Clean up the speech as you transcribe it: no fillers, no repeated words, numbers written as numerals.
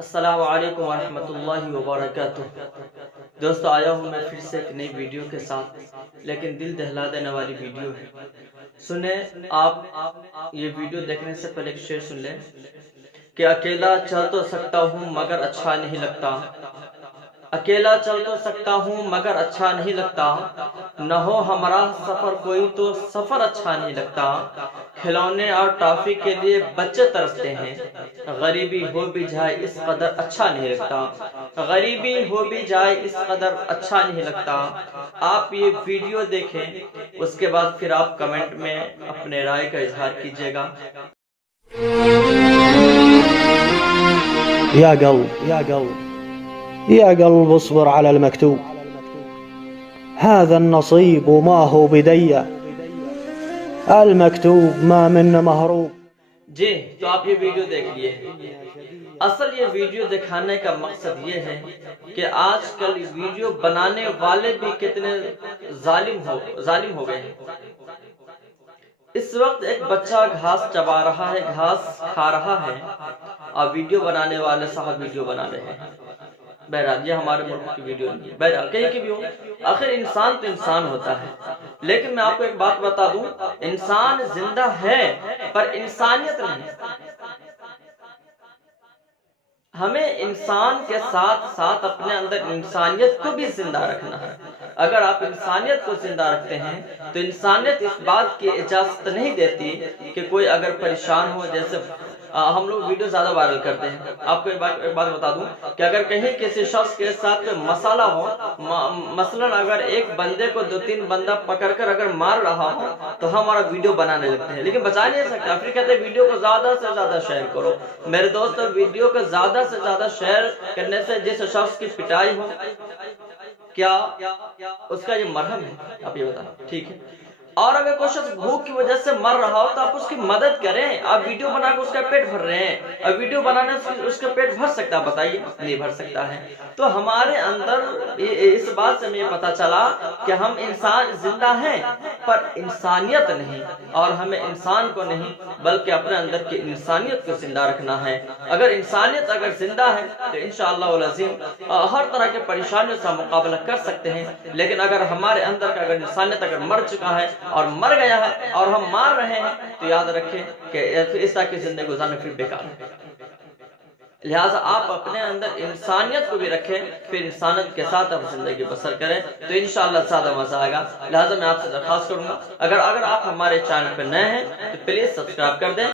السلام علیکم ورحمۃ اللہ وبرکاتہ۔ دوستو، آیا ہوں میں پھر سے ایک نئی ویڈیو کے ساتھ، لیکن دل دہلا دینے والی ویڈیو ہے۔ سنیں، آپ یہ ویڈیو دیکھنے سے پہلے ایک شعر سن لیں کہ اکیلا چل تو سکتا ہوں مگر اچھا نہیں لگتا، اکیلا چل تو سکتا ہوں مگر اچھا نہیں لگتا، نہ ہو ہمراہ سفر کوئی تو سفر اچھا نہیں لگتا، کھلونے اور ٹافی کے لیے بچے ترستے ہیں، غریبی ہو بھی جائے اس قدر اچھا نہیں لگتا، غریبی ہو بھی جائے اس قدر اچھا نہیں لگتا۔ آپ یہ ویڈیو دیکھیں، اس کے بعد پھر آپ کمنٹ میں اپنے رائے کا اظہار کیجئے گا۔ يا قلب اصبر على المكتوب، هذا النصيب ما هو بدية، المكتوب ما من مهروب۔ جی، تو آپ یہ ویڈیو دیکھ لیے۔ اصل یہ ویڈیو دکھانے کا مقصد یہ ہے کہ آج کل ویڈیو بنانے والے بھی کتنے ظالم ہو گئے ہیں۔ اس وقت ایک بچہ گھاس چبا رہا ہے، گھاس کھا رہا ہے، اور ویڈیو بنانے والے صاحب ویڈیو بنا رہے ہیں۔ بہرحال یہ ہمارے ملک کی ویڈیو نہیں ہے، بہرحال کہیں کی بھی ہو، آخر انسان تو انسان ہوتا ہے۔ لیکن میں آپ کو ایک بات بتا دوں، انسان زندہ ہے پر انسانیت نہیں۔ ہمیں انسان کے ساتھ ساتھ اپنے اندر انسانیت کو بھی زندہ رکھنا ہے۔ اگر آپ انسانیت کو زندہ رکھتے ہیں تو انسانیت اس بات کی اجازت نہیں دیتی کہ کوئی اگر پریشان ہو، جیسے ہم لوگ ویڈیو زیادہ وائرل کرتے ہیں۔ آپ کو ایک بات بتا دوں کہ اگر کہیں کسی شخص کے ساتھ کوئی مسئلہ ہو، مثلاً اگر ایک بندے کو 2-3 بندہ پکڑ کر اگر مار رہا ہو تو ہمارا ویڈیو بنانے لگتے ہیں، لیکن بچا نہیں سکتا، پھر کہتے ہیں ویڈیو کو زیادہ سے زیادہ شیئر کرو۔ میرے دوستو، ویڈیو کو زیادہ سے زیادہ شیئر کرنے سے جس شخص کی پٹائی ہو، کیا اس کا یہ مرہم ہے؟ آپ یہ بتائیں، ٹھیک ہے؟ اور اگر کوئی شخص بھوک کی وجہ سے مر رہا ہو تو آپ اس کی مدد کریں۔ آپ ویڈیو بنا کے اس کا پیٹ بھر رہے ہیں، اور ویڈیو بنانے سے اس کا پیٹ بھر سکتا ہے؟ بتائیے، نہیں بھر سکتا ہے۔ تو ہمارے اندر اس بات سے ہمیں پتا چلا کہ ہم انسان زندہ ہیں پر انسانیت نہیں، اور ہمیں انسان کو نہیں بلکہ اپنے اندر کی انسانیت کو زندہ رکھنا ہے۔ اگر انسانیت اگر زندہ ہے تو انشاءاللہ العظیم ہر طرح کے پریشانیوں سے مقابلہ کر سکتے ہیں، لیکن اگر ہمارے اندر کا اگر انسانیت اگر مر چکا ہے اور مر گیا ہے اور ہم مار رہے ہیں تو یاد رکھیں کہ اس طرح کی زندگی گزارنا پھر بیکار ہے۔ لہٰذا آپ اپنے اندر انسانیت کو بھی رکھیں، پھر انسانیت کے ساتھ آپ زندگی بسر کریں تو انشاءاللہ زیادہ مزہ آئے گا۔ لہٰذا میں آپ سے درخواست کروں گا، اگر آپ ہمارے چینل پہ نئے ہیں تو پلیز سبسکرائب کر دیں۔